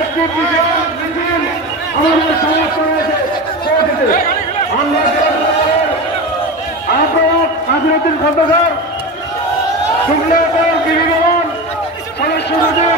একটি বিশাল মিছিল আমাদের সমস্ত রয়েছে আমরা আহ্বায়ক কাজীউদ্দিন খন্দকার শুক্লাকর গিরিভবন সদস্য সচিব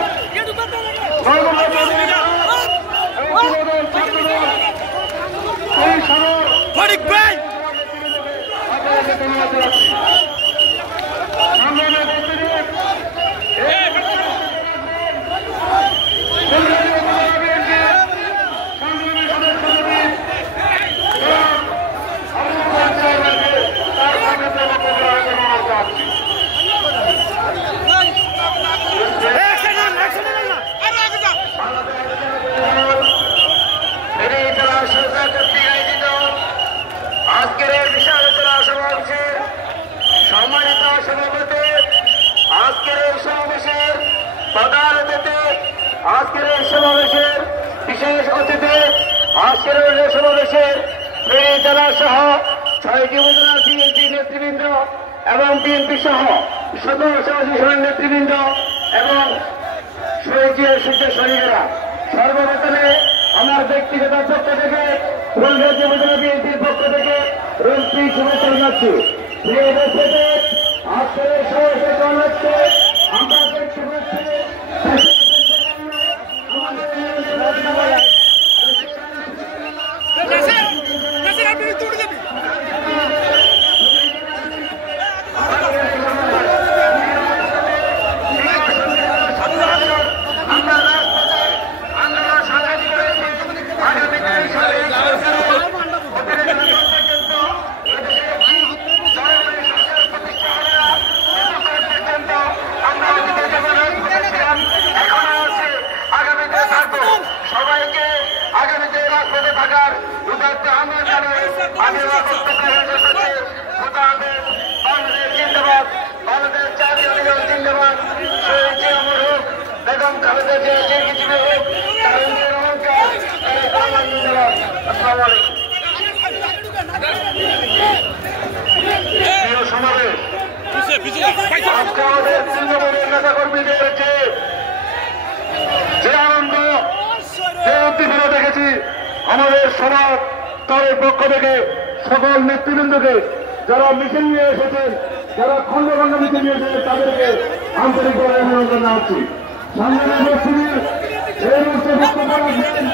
আজকের এই বিশাল সমাবেশের সম্মানিত সভাপতি, আজকের এই সমাবেশের প্রধান অতিথি, আজকের এই সমাবেশের বিশেষ অতিথি, আজকের এই সমাবেশের ফেনী জেলা সহ 6টি উপজেলার বিএনপি নেতৃবৃন্দ এবং বিএনপি সহ সকল নেতৃবৃন্দ এবং শহীদের সূর্যশরীরা, সর্বপ্রথমে আমার ব্যক্তিগত পক্ষ থেকে ফুলগাজী উপজেলা বিএনপির পক্ষ থেকে রোজী শুভেচ্ছা জানাচ্ছি। আজকের সমাবেশে জানাচ্ছে আমরা দেখতে পাচ্ছি দেখেছি আমাদের সমাজ দলের পক্ষ থেকে সকল নেতৃবৃন্দকে যারা মিছিল নিয়ে এসেছেন, যারা খন্ড খন্ড মিছিল নিয়ে এসেছেন, তাদেরকে আন্তরিকভাবে অভিনন্দন জানাচ্ছি। সংগ্রামের নেতৃত্বে এই মুহূর্তে বক্তব্য রাখবেন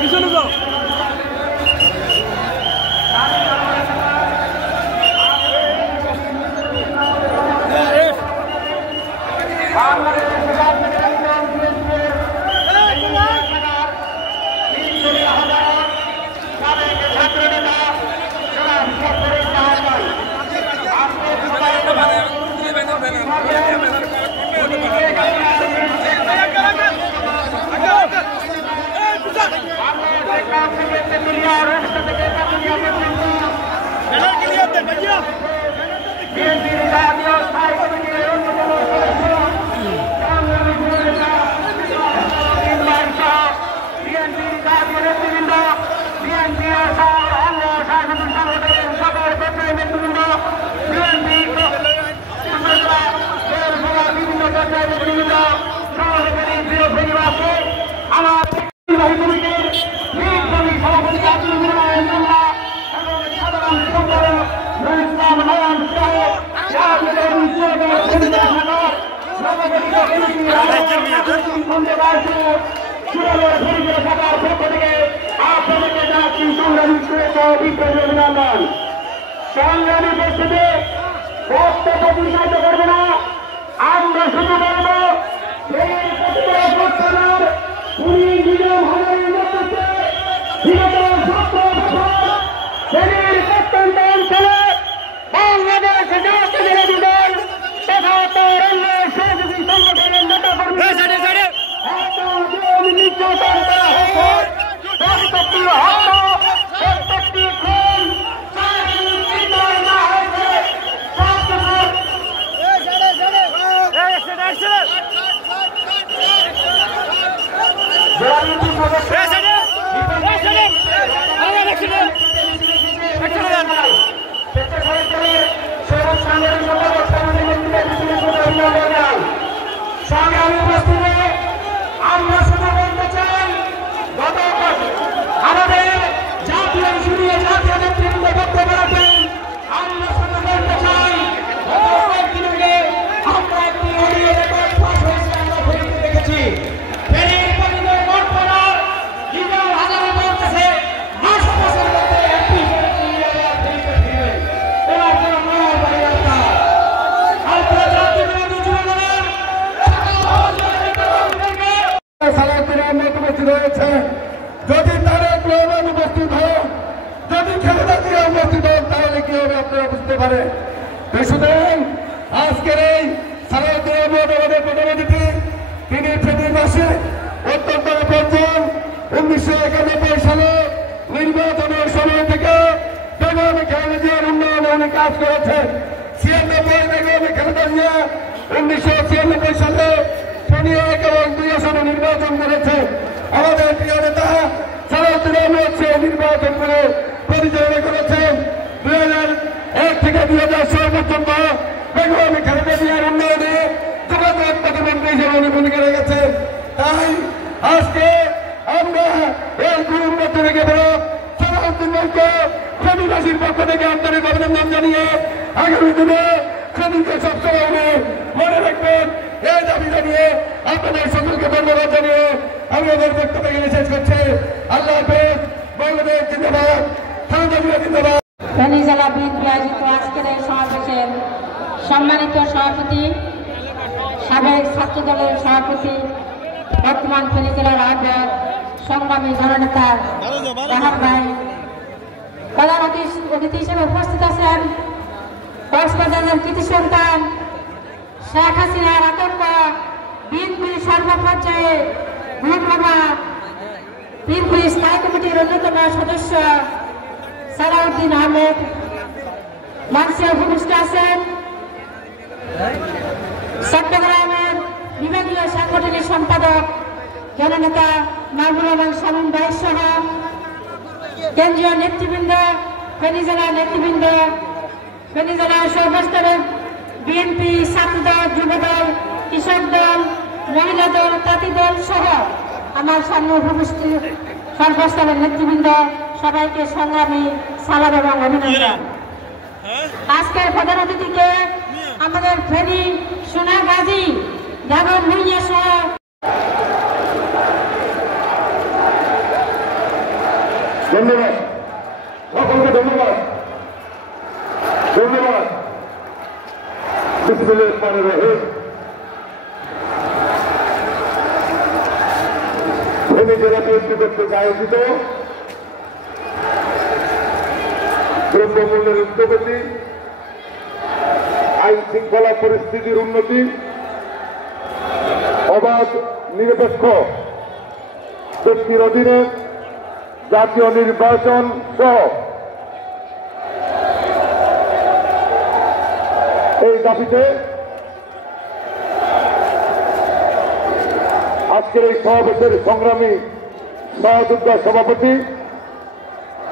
পিছনে যাও। সংগ্রামী পরিস্থিতি বক্তব্য পরিচালিত করবে না, আমরা শুধু বলবো প্রত্যন্ত অঞ্চলে বাংলাদেশ জাতীয় বিরোধী দল তথা তার অন্য সহযোগী সংগঠনের নেতা কর্মী নির্যাতন করা হয়েছে। আমরা শুধু বলতে চাই আমাদের জাতীয় জুড়িয়ে জাতীয় নেতৃত্ব বক্তব্য রাখেন। আমরা শুধু বলতে চাই কয়েকদিন আগে আমরা একটি অডিও রেকর্ড ফাঁস হয়েছে আমরা ফেরিতে দেখেছি। ফেরির পরিবার বর্তমান জীবন হাজারে বলতেছে 9 বছরের মধ্যে একটি ফেরিতে ফিরবে। এবার কোনো নয় বাড়ি আপনার জাতীয়বাদী যুবদলের রয়েছে। যদি তারেক রহমান উপস্থিত হন, যদি খালেদা জিয়া উপস্থিত হন, তাহলে কি হবে আপনারা বুঝতে পারেন। সুতরাং আজকের এই সালাউদ্দিন আহমেদ আমাদের প্রধানমন্ত্রী, তিনি ফেব্রুয়ারি মাসে অত্যন্ত পর্যন্ত 1991 সালে নির্বাচনের সময় থেকে বেগম খালেদা জিয়ার উন্নয়নে উনি কাজ করেছেন। 96 বেগম খালেদা জিয়া 1996 সালে শনি 1 এবং 2 আসনে নির্বাচন করেছে। আমাদের প্রিয় নেতা সালাউদ্দিন আহমেদ সে নির্বাচন করে পরিচালনা করেছেন। 2001 থেকে 2006 পর্যন্ত বেগম খালেদা জিয়ার উন্নয়নে যোগাযোগ প্রতিমন্ত্রী হিসেবে ভূমিকা রেখেছেন। তাই আজকে আমরা এই উন্নতি রেখে বলো সালাউদ্দিন ভাইকে ফেনীবাসীর পক্ষ থেকে আন্তরিক অভিনন্দন জানিয়ে আগামী দিনে ফেনীকে সবসময় মনে রাখবেন এই দাবি জানিয়ে আপনাদের সকলকে ধন্যবাদ জানিয়ে আমি আমার বক্তব্য এখানে শেষ করছি। আল্লাহ হাফেজ। বাংলাদেশ জিন্দাবাদ। খালেদা জিয়া জিন্দাবাদ। ফেনী জেলা বিএনপি আয়োজিত আজকের এই সমাবেশের সম্মানিত সভাপতি, সাবেক ছাত্র দলের সভাপতি, বর্তমান ফেনী জেলার আহ্বায়ক, সংগ্রামী জননেতা রাহাত ভাই, প্রধান অতিথি হিসেবে উপস্থিত আছেন কক্সবাজারের কৃতি সন্তান শেখ হাসিনার আতঙ্ক বিএনপির সর্বপর্যায়ে ভূমিকা বিএনপি স্থায়ী কমিটির অন্যতম সদস্য সালাউদ্দিন আহমেদ মঞ্চে উপবিষ্ট আছেন। চট্টগ্রামের বিভাগীয় সাংগঠনিক সম্পাদক জননেতা মাহবুব রহমান শামীম ভাই সহ কেন্দ্রীয় নেতৃবৃন্দ, ফেনী জেলার নেতৃবৃন্দ, ফেনী জেলার সর্বস্তরের বিএনপি, ছাত্রদল, যুবদল, কৃষক দল, মহিলা দল, তাঁতি দল সহ আমার সামনে উপস্থিত সর্বস্তরের নেতৃবৃন্দ, সবাইকে সংগ্রামী সালাম এবং অভিনন্দন। আজকের প্রধান অতিথিকে আমাদের ফেনী, সোনাগাজী, ঢাকার ভূঁইয়া সহ ধন্যবাদ, সকলকে ধন্যবাদ। ধন্যবাদ। ফেনী জেলা বিএনপি কর্তৃক আয়োজিত দ্রব্যমূল্যের উদ্যোগতি, আইন শৃঙ্খলা পরিস্থিতির উন্নতি, অবাধ নিরপেক্ষ ব্যক্তির অধীনে জাতীয় নির্বাচন সহ এই দাবিতে আজকের এই সমাবেশের সংগ্রামী সহযোদ্ধা সভাপতি,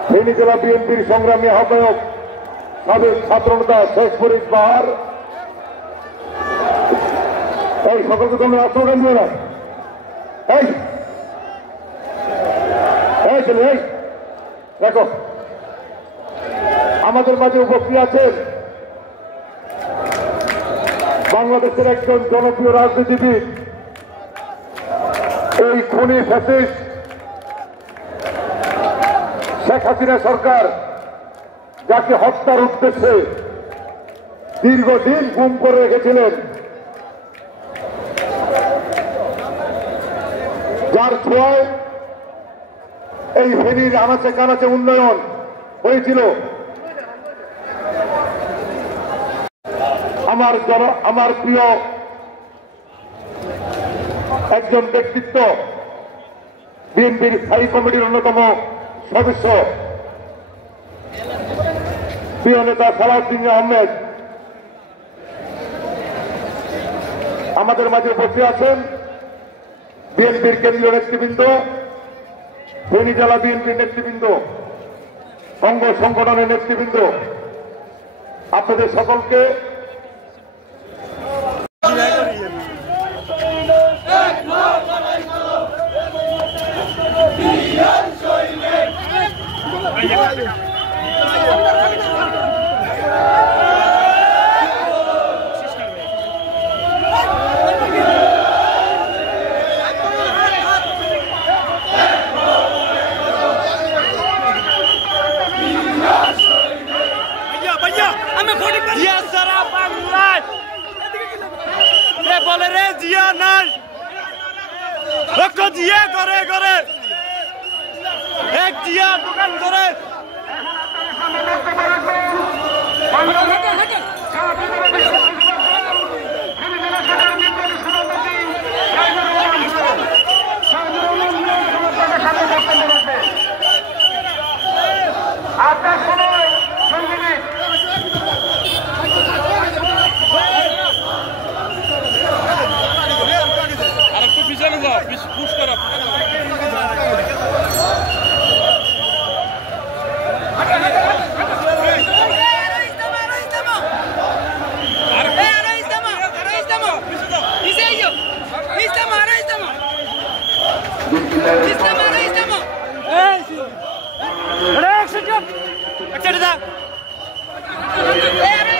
ফেনী জেলা বিএনপির সংগ্রামী আহ্বায়ক, সাবেক ছাত্রনেতা শেখ ফরিদ বাহার, এই সকলকে ধন্যবাদ। দেখো আমাদের মাঝে উপস্থিত আছেন বাংলাদেশের একজন জনপ্রিয় রাজনীতিবিদ, এই খুনি ফ্যাসিস্ট শেখ হাসিনা সরকার, যাকে হত্যার উদ্দেশ্যে দীর্ঘদিন গুম করে রেখেছিলেন, যার ছোঁয়ায় এই ফেনীর আনাচে কানাচে উন্নয়ন হয়েছিল। আমার প্রিয় একজন ব্যক্তিত্ব, বিএনপির স্থায়ী কমিটির অন্যতম সদস্য, প্রিয় নেতা সালাউদ্দিন আহমেদ আমাদের মাঝে বসে আছেন। বিএনপির কেন্দ্রীয় নেতৃবৃন্দ, ফেনী জেলা বিএনপির নেতৃবৃন্দ, অঙ্গ সংগঠনের নেতৃবৃন্দ, আপনাদের সকলকে বলে রে জিয়া নাই জিয়া করে করে এক জিয়া দোকান করে আপনার সময় পিছনে যাও পুশ করো Hey,